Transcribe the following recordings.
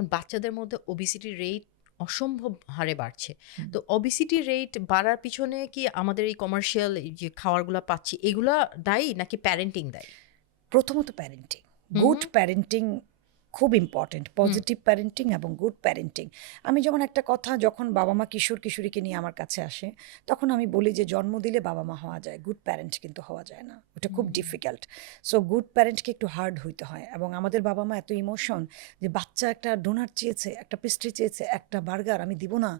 এখন বাচ্চাদের মধ্যে ওবিসিটি রেট অসম্ভব হারে বাড়ছে। তো ওবিসিটি রেট বাড়ার পিছনে কি আমাদের এই কমার্শিয়াল যে খাবারগুলো পাচ্ছি এগুলা দায়ী নাকি প্যারেন্টিং দায়ী? প্রথমত প্যারেন্টিং, গুড প্যারেন্টিং খুব ইম্পর্টেন্ট, পজিটিভ প্যারেন্টিং এবং গুড প্যারেন্টিং। আমি যেমন একটা কথা, যখন বাবা মা কিশোর কিশোরীকে নিয়ে আমার কাছে আসে তখন আমি বলি যে জন্ম দিলে বাবা মা হওয়া যায়, গুড প্যারেন্ট কিন্তু হওয়া যায় না, ওটা খুব ডিফিকাল্ট। সো গুড প্যারেন্টকে একটু হার্ড হইতে হয়। এবং আমাদের বাবা মা এত ইমোশন যে বাচ্চা একটা ডোনাট চেয়েছে, একটা পেস্ট্রি চেয়েছে, একটা বার্গার, আমি দিব না,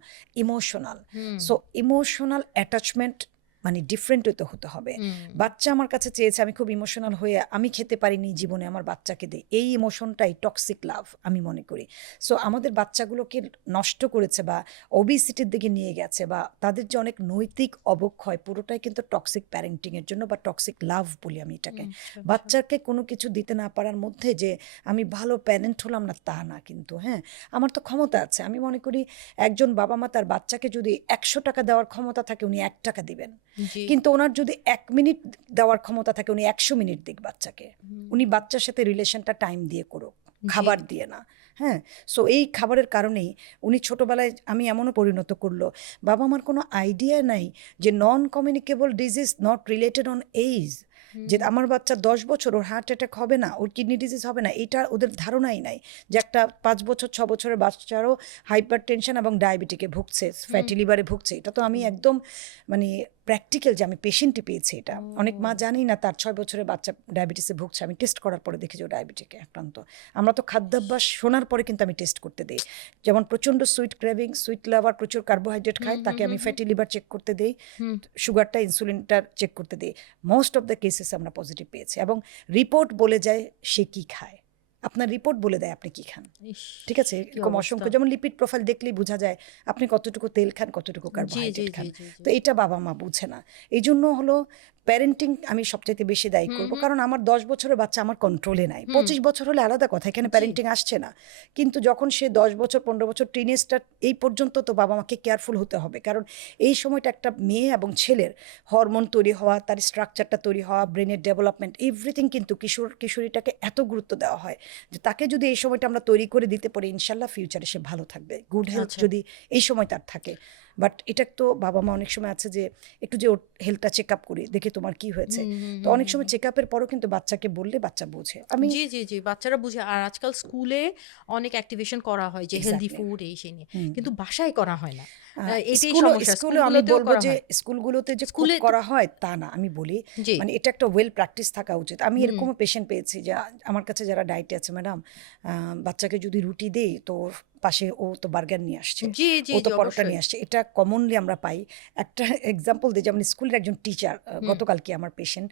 ইমোশনাল। সো ইমোশনাল অ্যাটাচমেন্ট মানে ডিফারেন্ট হতে হবে। বাচ্চা আমার কাছে চেয়েছে, আমি খুব ইমোশনাল হয়ে আমি খেতে পারিনি জীবনে, আমার বাচ্চাকে দেই, এই ইমোশনটাই টক্সিক লাভ আমি মনে করি। সো আমাদের বাচ্চাগুলোকে নষ্ট করেছে বা ওবিসিটির দিকে নিয়ে গেছে বা তাদের যে অনেক নৈতিক অবক্ষয়, পুরোটাই কিন্তু টক্সিক প্যারেন্টিংয়ের জন্য বা টক্সিক লাভ বলি আমি এটাকে। বাচ্চাকে কোনো কিছু দিতে না পারার মধ্যে যে আমি ভালো প্যারেন্ট হলাম না, তা না কিন্তু। হ্যাঁ, আমার তো ক্ষমতা আছে। আমি মনে করি একজন বাবা মা তার বাচ্চাকে যদি 100 টাকা দেওয়ার ক্ষমতা থাকে উনি 1 টাকা দিবেন, কিন্তু ওনার যদি 1 মিনিট দেওয়ার ক্ষমতা থাকে উনি 100 মিনিট দিক বাচ্চাকে। উনি বাচ্চার সাথে রিলেশনটা টাইম দিয়ে করুক, খাবার দিয়ে না। হ্যাঁ, সো এই খাবারের কারণেই উনি ছোটবেলায় আমি এমনও পরিণত করলো, বাবা মার কোনো আইডিয়া নাই যে non communicable disease not related on age, যে আমার বাচ্চা 10 বছর ওর হার্ট অ্যাটাক হবে না, ওর কিডনি ডিজিজ হবে না, এটা ওদের ধারণাই নাই। যে একটা 5 বছর 6 বছরের বাচ্চারও হাইপার টেনশন এবং ডায়াবেটিকে ভুগছে, ফ্যাটি লিভারে ভুগছে। এটা তো আমি একদম মানে প্র্যাকটিক্যাল, যে আমি পেশেন্টই পেয়েছি এটা। অনেক মা জানি না তার 6 বছরের বাচ্চা ডায়াবেটিসে ভুগছে, আমি টেস্ট করার পরে দেখি যে ও ডায়াবেটিকে আক্রান্ত। আমরা তো খাদ্যাভ্যাস শোনার পরে কিন্তু আমি টেস্ট করতে দিই, যেমন প্রচণ্ড সুইট ক্রেভিং, সুইট লাভার, প্রচুর কার্বোহাইড্রেট খায়, তাকে আমি ফ্যাটি লিভার চেক করতে দিই, সুগারটা ইনসুলিনটা চেক করতে দিই। মোস্ট অফ দ্য কেসেস আমরা পজিটিভ পেয়েছি এবং রিপোর্ট বলে যায় সে কি খায়। আপনার রিপোর্ট বলে দেয় আপনি কি খান। ঠিক আছে, এরকম অসংখ্য, যেমন লিপিড প্রোফাইল দেখলেই বোঝা যায় আপনি কতটুকু তেল খান, কতটুকু কার্বোহাইড্রেট খান। তো এটা বাবা মা বুঝে না। এই জন্য হলো প্যারেন্টিং আমি সবচাইতে বেশি দায়ী করবো, কারণ আমার 10 বছরের বাচ্চা আমার কন্ট্রোলে নাই। 25 বছর হলে আলাদা কথা, এখানে প্যারেন্টিং আসছে না। কিন্তু যখন সে 10 বছর 15 বছর টিনেজটা, এই পর্যন্ত তো বাবা মাকে কেয়ারফুল হতে হবে, কারণ এই সময়টা একটা মেয়ে এবং ছেলের হরমোন তৈরি হওয়া, তার স্ট্রাকচারটা তৈরি হওয়া, ব্রেনের ডেভেলপমেন্ট, এভরিথিং কিন্তু কিশোর কিশোরীটাকে এত গুরুত্ব দেওয়া হয় যে তাকে যদি এই সময়টা আমরা তৈরি করে দিতে পারি, ইনশাল্লাহ ফিউচারে সে ভালো থাকবে, গুড হেলথ যদি এই সময় তার থাকে। বাট এটা তো বাবা মা অনেক সময় আছে যে একটু যে ওর হেলথটা চেক আপ করি, দেখে তোমার কি হয়েছে। তো অনেক সময় চেক আপের পরও কিন্তু বাচ্চাকে বললে বাচ্চা বোঝে। আমি জি জি জি বাচ্চারা বুঝে। আর আজকাল স্কুলে অনেক অ্যাক্টিভেশন করা হয় যে হেলদি ফুড এই সেই নিয়ে, কিন্তু বাসায় করা হয় না। এটাই সমস্যা। স্কুলে আমি বলবো যে স্কুলগুলোতে যে স্কুলে করা হয় তা না, আমি বলি মানে এটা একটা ওয়েল প্র্যাকটিস থাকা উচিত। আমি এরকমও পেশেন্ট পেয়েছি যে আমার কাছে যারা ডায়েটে আছে, ম্যাডাম বাচ্চাকে যদি রুটি দেই তো পাশে ও তো বার্গার নিয়ে আসছে, ও তো পরোটা নিয়ে আসছে। এটা কমনলি আমরা পাই। একটা এক্সাম্পল দিই, যেমন স্কুলের একজন টিচার, গতকালকে আমার পেশেন্ট,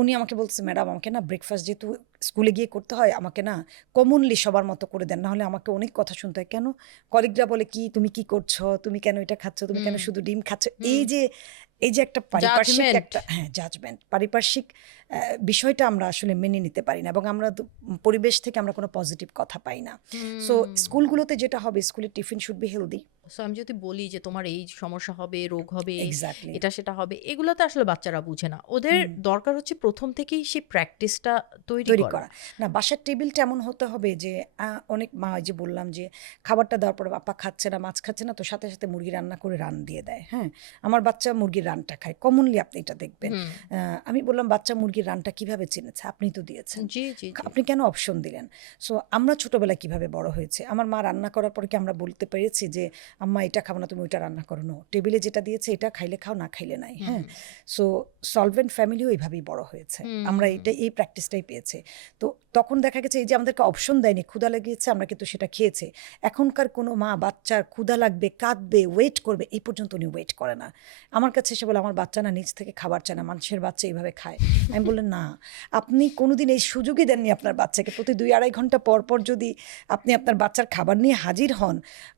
উনি আমাকে বলছে, ম্যাডাম আমাকে না ব্রেকফাস্ট যেহেতু স্কুলে গিয়ে করতে হয়, আমাকে না কমনলি সবার মতো করে দেন, নাহলে আমাকে অনেক কথা শুনতে হয়। কেন? কলিগরা বলে কি তুমি কি করছো, তুমি কেন এটা খাচ্ছ, তুমি কেন শুধু ডিম খাচ্ছ। এই যে একটা পারিপার্শ্বিক একটা জাজমেন্ট, পারিপার্শ্বিক বিষয়টা আমরা আসলে মেনে নিতে পারি না এবং আমরা পরিবেশ থেকে আমরা কোনো পজিটিভ কথা পাই না। সো স্কুলগুলোতে যেটা হবে, স্কুলের tiffin should be healthy. So আমি যদি বলি যে তোমার এই সমস্যা হবে, রোগ হবে, এটা সেটা হবে, এগুলো তো আসলে বাচ্চারা বুঝে না। ওদের দরকার হচ্ছে প্রথম থেকেই সেই প্র্যাকটিসটা তৈরি করা। না, বাসার টেবিলটা এমন হতে হবে যে অনেক মা, যে বললাম যে খাবারটা দেওয়ার পরে বাপ্পা খাচ্ছে না, মাছ খাচ্ছে না, তো সাথে সাথে মুরগি রান্না করে রান দিয়ে দেয়। হ্যাঁ, আমার বাচ্চা মুরগির রানটা খায়, কমনলি আপনি এটা দেখবেন। আমি বললাম বাচ্চা মুরগির রানটা কিভাবে চিনেছে, আপনি তো দিয়েছেন, আপনি কেন অপশন দিলেন? সো আমরা ছোটবেলায় কিভাবে বড় হয়েছে, আমার মা রান্না করার পরে কি আমরা বলতে পেরেছি যে আম্মা এটা খাবো না, তুমি ওইটা রান্না করো? নো, টেবিলে যেটা দিয়েছে এটা খাইলে খাও, না খাইলে নাই। হ্যাঁ, সো সলভেন্ট ফ্যামিলিও এইভাবেই বড় হয়েছে, আমরা এই প্র্যাকটিসটাই পেয়েছে। তো তখন দেখা গেছে এই যে আমাদেরকে অপশন দেয়নি, ক্ষুধা লেগেছে আমরা কিন্তু সেটা খেয়েছে। এখনকার কোনো মা বাচ্চার ক্ষুধা লাগবে, কাঁদবে, ওয়েট করবে, এই পর্যন্ত উনি ওয়েট করে না। আমার কাছে এসে বলে আমার বাচ্চা না নিজ থেকে খাবার চায় না, মানুষের বাচ্চা এইভাবে খায়। আমি বললাম না, আপনি কোনোদিন এই সুযোগই দেননি আপনার বাচ্চাকে। প্রতি 2-2.5 ঘন্টা পর পর যদি আপনি আপনার বাচ্চার খাবার নিয়ে হাজির হন,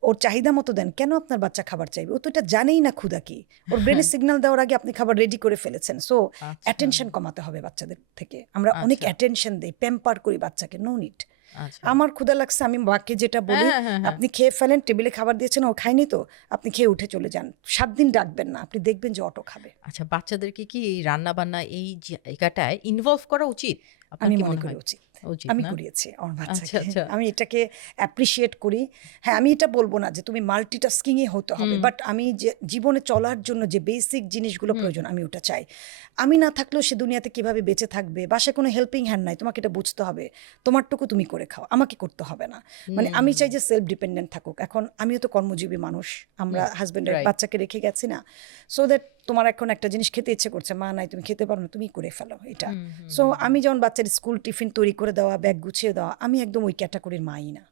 ওর চাহিদা মতো দেন, কেন আপনার বাচ্চা খাবার চাইবে? ও তো এটা জানেই না ক্ষুধা কি। ওর ব্রেনে সিগন্যাল দেওয়ার আগে আপনি খাবার রেডি করে ফেলেছেন। সো অ্যাটেনশন কমাতে হবে বাচ্চাদের থেকে। আমরা অনেক অ্যাটেনশন দিই, প্যাম্পার করি বাচ্চাকে, নো নিড। আমার ক্ষুধা লাগছে, আমি মাকে যেটা বলি, আপনি খেয়ে ফেলেন, টেবিলে খাবার দিয়েছেন, ও খায়নি তো আপনি খেয়ে উঠে চলে যান, 7 দিন ডাকবেন না, আপনি দেখবেন যে অটো খাবে। আচ্ছা, বাচ্চাদেরকে কি এই রান্না বান্না এই জায়গাটায় ইনভলভ করা উচিত? আমি মনে করি উচিত। উচিত আমি না? করিয়েছি আমার আচ্ছা, বাচ্চাকে। আচ্ছা। আমি এটাকে অ্যাপ্রিশিয়েট করি। হ্যাঁ, আমি এটা বলব না যে তুমি মাল্টিটাস্কিংই হতে হবে। হুম। বাট আমি যে জীবনে চলার জন্য যে বেসিক জিনিসগুলো হুম। প্রয়োজন আমি ওটা চাই। আমি না থাকলেও সে দুনিয়াতে কিভাবে বেঁচে থাকবে, বাসায় কোনো হেল্পিং হ্যান্ড নাই, তোমাকে এটা বুঝতে হবে। তোমারটুকু তুমি করে খাও, আমাকে করতে হবে না। মানে আমি চাই যে সেলফ ডিপেন্ডেন্ট থাকুক। এখন আমিও তো কর্মজীবী মানুষ, আমরা হাজব্যান্ড ওয়াইফ রাইট। বাচ্চাকে রেখে গেছি না, সো দ্যাট তোমার এখন একটা জিনিস খেতে ইচ্ছে করছে, মা নাই তুমি খেতে পারো না, তুমি করে ফেলো এটা। হুম, হুম, সো হুম, আমি যেমন বাচ্চার স্কুল টিফিন তৈরি করে দেওয়া, ব্যাগ গুছিয়ে দেওয়া, আমি একদম ওই ক্যাটাগরির মাই না।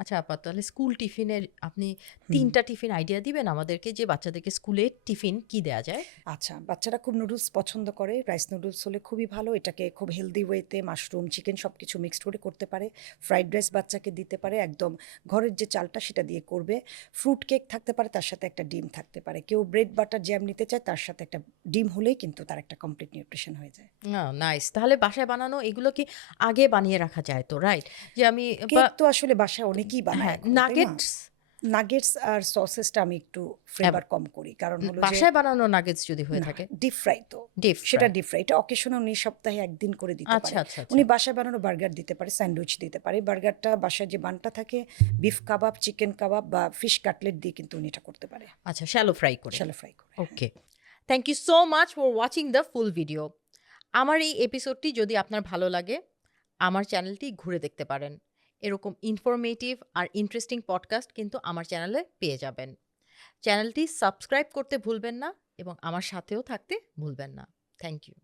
আচ্ছা আপা, তাহলে স্কুল টিফিনের আপনি 3টা টিফিন আইডিয়া দিবেন আমাদেরকে, যে বাচ্চাদেরকে স্কুলে টিফিন কি দেয়া যায়? আচ্ছা, বাচ্চারা খুব নুডলস পছন্দ করে। রাইস নুডলস হলে খুবই ভালো। এটাকে খুব হেলদি ওয়েতে মাশরুম, চিকেন সব কিছু মিক্সড করে করতে পারে। ফ্রাইড রাইস বাচ্চাকে দিতে পারে, একদম ঘরের যে চালটা সেটা দিয়ে করবে। ফ্রুট কেক থাকতে পারে, তার সাথে একটা ডিম থাকতে পারে। কেউ ব্রেড বাটার জ্যাম নিতে চায়, তার সাথে একটা ডিম হলেই কিন্তু তার একটা কমপ্লিট নিউট্রিশন হয়ে যায়। নাইস। তাহলে বাসায় বানানো এগুলো কি আগে বানিয়ে রাখা যায় তো, রাইট? যে আমি কেক তো আসলে বাসায় অনেকেই বানায় হ্যাঁ, এখন, তাই না? নাগেটস নাগেটস আর সসেসটা আমি একটু ফ্লেভার কম করি, কারণ হলো যে বাসায় বানানো নাগেটস যদি হয়ে থাকে ডিপ ফ্রাই তো, ডিপ সেটা ফ্রাই। Deep fry. এটা অকেশনে উনি সপ্তাহে একদিন করে দিতে আচ্ছা, পারে। আচ্ছা, আচ্ছা। উনি বাসায় বানানো বার্গার দিতে পারে, স্যান্ডউইচ দিতে পারে। বার্গারটা বাসায় যে বানটা থাকে, বিফ কাবাব, চিকেন কাবাব বা ফিশ কাটলেট দিয়ে কিন্তু উনি এটা করতে পারে, আচ্ছা, শ্যালো ফ্রাই করে। শ্যালো ফ্রাই করে। Okay, thank you so much for watching the full video. আমার এই এপিসোডটি যদি আপনার ভালো লাগে, আমার চ্যানেলটি ঘুরে দেখতে পারেন। এরকম ইনফরমেটিভ আর ইন্টারেস্টিং পডকাস্ট কিন্তু আমার চ্যানেলে পেয়ে যাবেন। চ্যানেলটি সাবস্ক্রাইব করতে ভুলবেন না এবং আমার সাথেও থাকতে ভুলবেন না। Thank you.